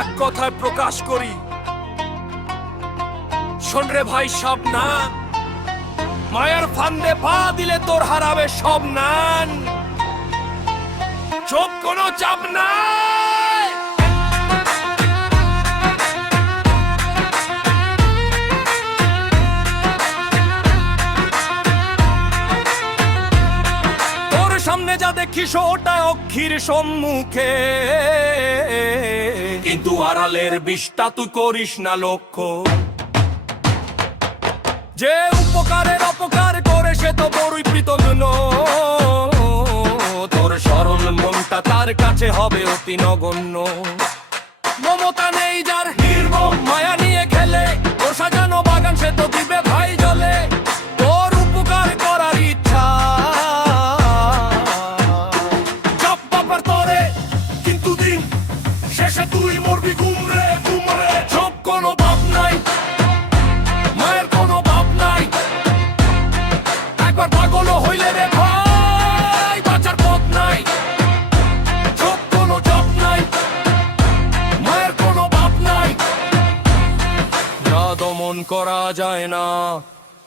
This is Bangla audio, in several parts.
এক কথায় প্রকাশ করি, শোন রে ভাই শাবনান, মায়ার ফান্দে পা দিলে তোর হারাবে সব নান। চোখ কোনো চাপ নাই, তোর সামনে যা দেখিস ওটা অক্ষির সম্মুখে, কিন্তু আড়ালের বিষটা তুই করিস না লক্ষ্য। যে উপকারের অপকার করে সে তো বড়ই কৃতজ্ঞ, তোর সরল মনটা তার কাছে হবে অতি নগণ্য। মমতা নেই যার নির্মম মায়া নিয়ে খেলে, তোর সাজানো বাগান সে তো দিবে ভাই জলে। তোর উপকার করার ইচ্ছা চাপ বাবার তরে, কিন্তু দিন শেষে তুই মরবি ঘুমরে ঘুমরে। সব কোনো ভাব নাই, মায়ের কোনো ভাব নাই, একবার পাগল হইলে রে ভাই বাঁচার পথ নাই। সব কোনো চাপ নাই, মায়ের কোনো ভাব নাই, যা দমন করা যায় না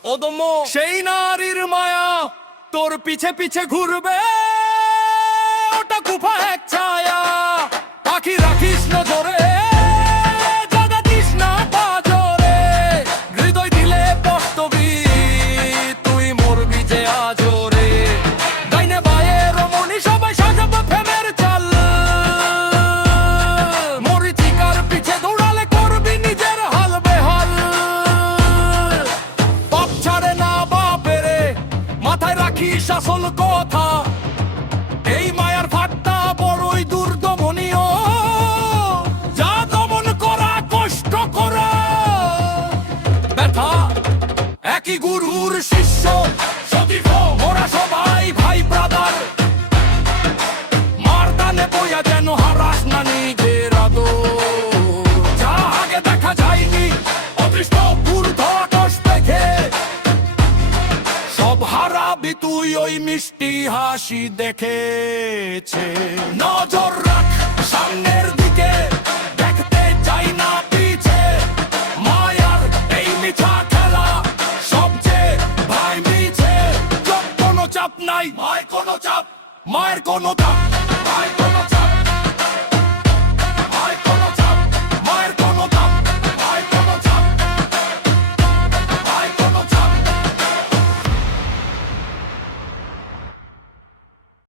অদম্য সেই নারীর মায়া তোর পিছে পিছে ঘুরবে, ওটা কুফা এক ছায়া। পাখি রাখিস না ধরে, জাগা দিস না পাজরে, হৃদয় দিলে বস্তবি তুই মরবি যে আজরে। ডাইনে বায়ে রমণী সবাই সাজাবো প্রেমের চাল, মরিচিকার পিছে দৌড়ালে করবি নিজের হাল বেহাল। বাপ ছাড়ে না বাপেরে, মাথায় রাখিস আসল কথা, এই মায়ার ভাগটা বড়ই দুর্দমনীয়। যা দমন করা কষ্ট করা, ব্যথা একই গুরুর শিষ্য সতীর্থ, মোরা সবাই ভাই ব্রাদার। মারদানে বইয়া যেন হারাস না নিজের আদর, যা আগে দেখা যায়নি অদৃষ্ট পূর্ধটস দেখে। সব হারাবি তুই ওই মিষ্টি হাসি দেখেছে। নজর রাখ সামনের দিকে, দেখতে চাই না পিছে, মায়ার এই মিঠা খেলা সবচেয়ে ভাই মিছে। কোনো চাপ নাই, মায়ের কোনো চাপ, মায়ের কোনো চাপ,